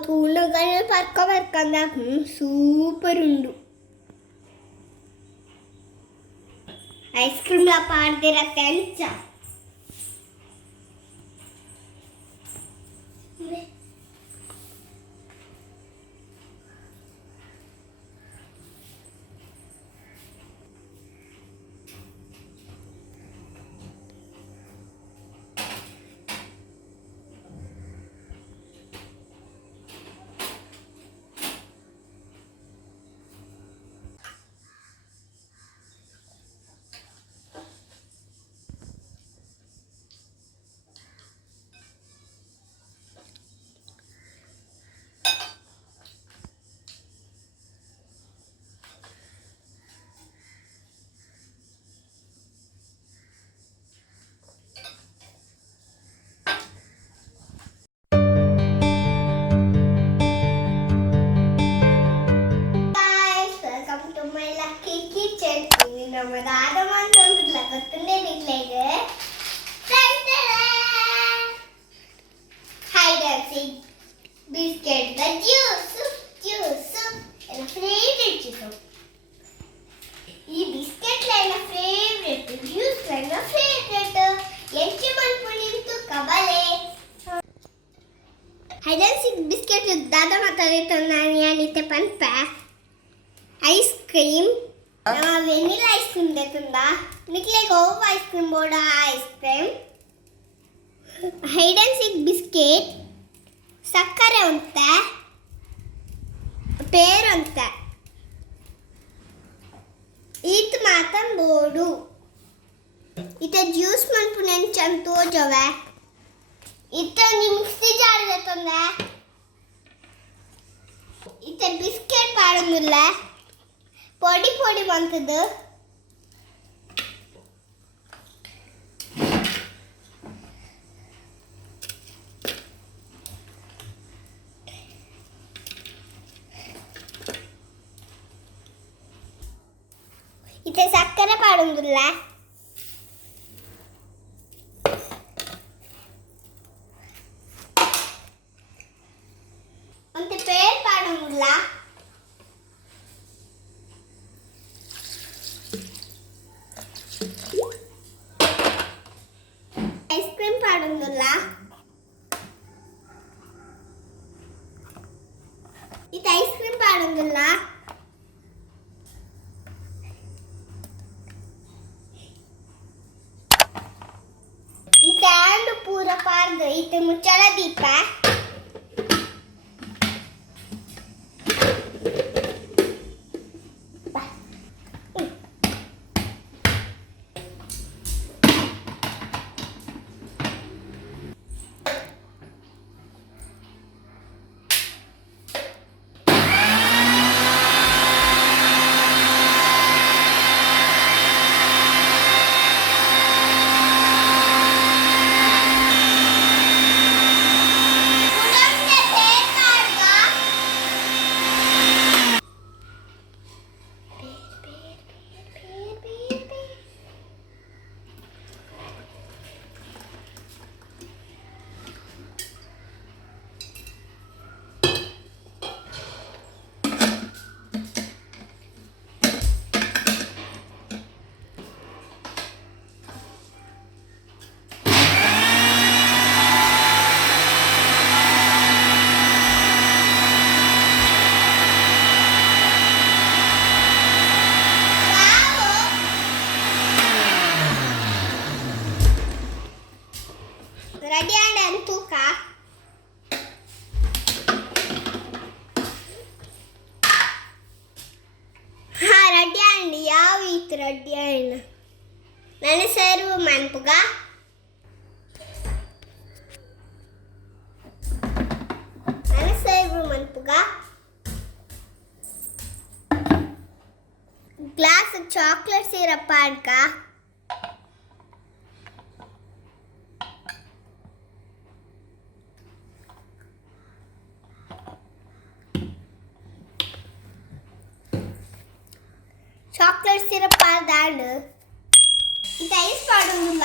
Tulu parka super undu. Ice cream la paardira kencha. Biscuit, the juice, and a favorite chicken. This biscuit line a favorite, juice line a favorite. Yenchiman punintu kabale. Hide and seek biscuit with dada matarito nani and ite pan pack. Ice cream. Vanilla ice cream detunda. Nikle go ice cream board ice cream. Hide and seek biscuit. ಸಕ್ಕರೆ ಅಂತ ಪೇರು ಅಂತ ಈತ್ ಮಾತನ್ ಬೋಡು ಇತ juice ಮನ್ಪುನೆನ್ ಚಂತೋ ಜವೆ ಇತ mixie jar ದೆತೊಂದೆ ಇತ biscuit ಪಾಡುಂದುಲ್ಲ podi podi ಬಂತದು इथे साखर पाडून दिला आणि ते पेर पाडून दिला आईस्क्रीम पाडून दिला इथे आईस्क्रीम पाडून दिला पूरा पार गई तो मुचला Deepa ready and entuka ha ready and yav it ready and nanu serve manpuga glass chocolate syrup adka chocolate syrup ಆದಾಂಡು ಇದು ಐಸ್ ಪಾಡುಂದುಲ್ಲ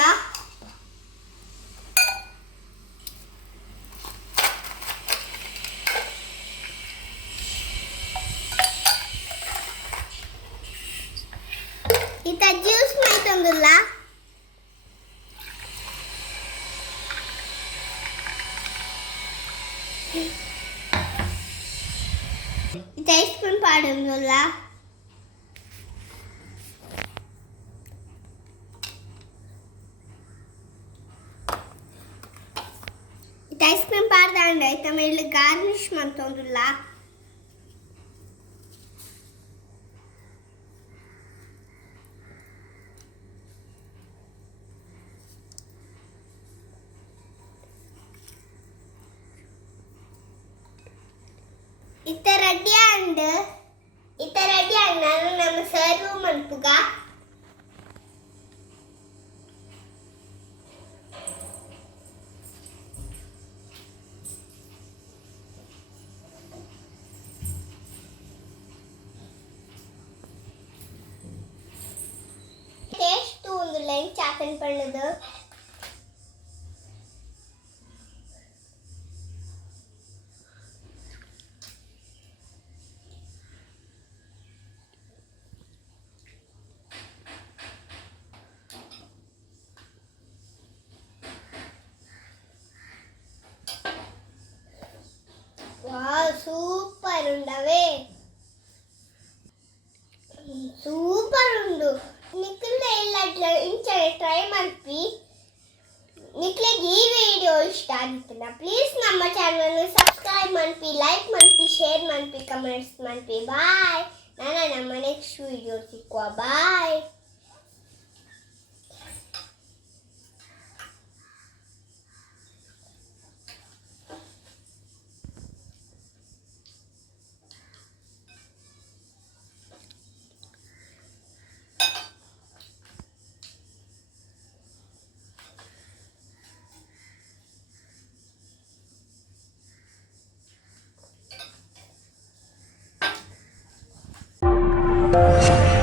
ಇದು ಐಸ್ ಕ್ರೀಮ್ ಪಾಡುಂದುಲ್ಲ ಇದು ಐಸ್ ಕ್ರೀಮ್ ಪಾಡ್ದಾಂಡ ಐತ ಮೇಲೆ ಗಾರ್ನಿಶ್ ಮಂತೊಂದುಲ್ಲ ಇತ್ತ ರೆಡಿ ಆಂಡ್ ನಾನು ನಮ್ಮ ಸರ್ವ್ ಮಲ್ಪುಗ ಟೇಸ್ಟ್ ಒಂದು ಲೈನ್ ಚಾಕನ್ ಪಣ್ಣದು సూపర్ ఉండవే సూపర్ ఉండు ನಿಕ್ಕಿಂದ ಎಲ್ಲ ಇಂಚ ಟ್ರೈ ಮಾಡ್ತಿ ನಿಕ್ಲಿಗೆ ಈ ವಿಡಿಯೋ ಇಷ್ಟ ಆಗಿತ್ತಲ್ಲ ಪ್ಲೀಸ್ ನಮ್ಮ ಚಾನಲ್ ಸಬ್ಸ್ಕ್ರೈಬ್ ಮಾಡ್ತಿ ಲೈಕ್ ಮಾಡ್ತಿ ಶೇರ್ ಮಾಡ್ತಿ ಕಮೆಂಟ್ಸ್ ಮಾಡ್ತಿ ಬಾಯ್ ನಾನು ನಮ್ಮ ನೆಕ್ಸ್ಟ್ ವಿಡಿಯೋ ಸಿಕ್ಕುವ ಬಾಯ್ Milkshake.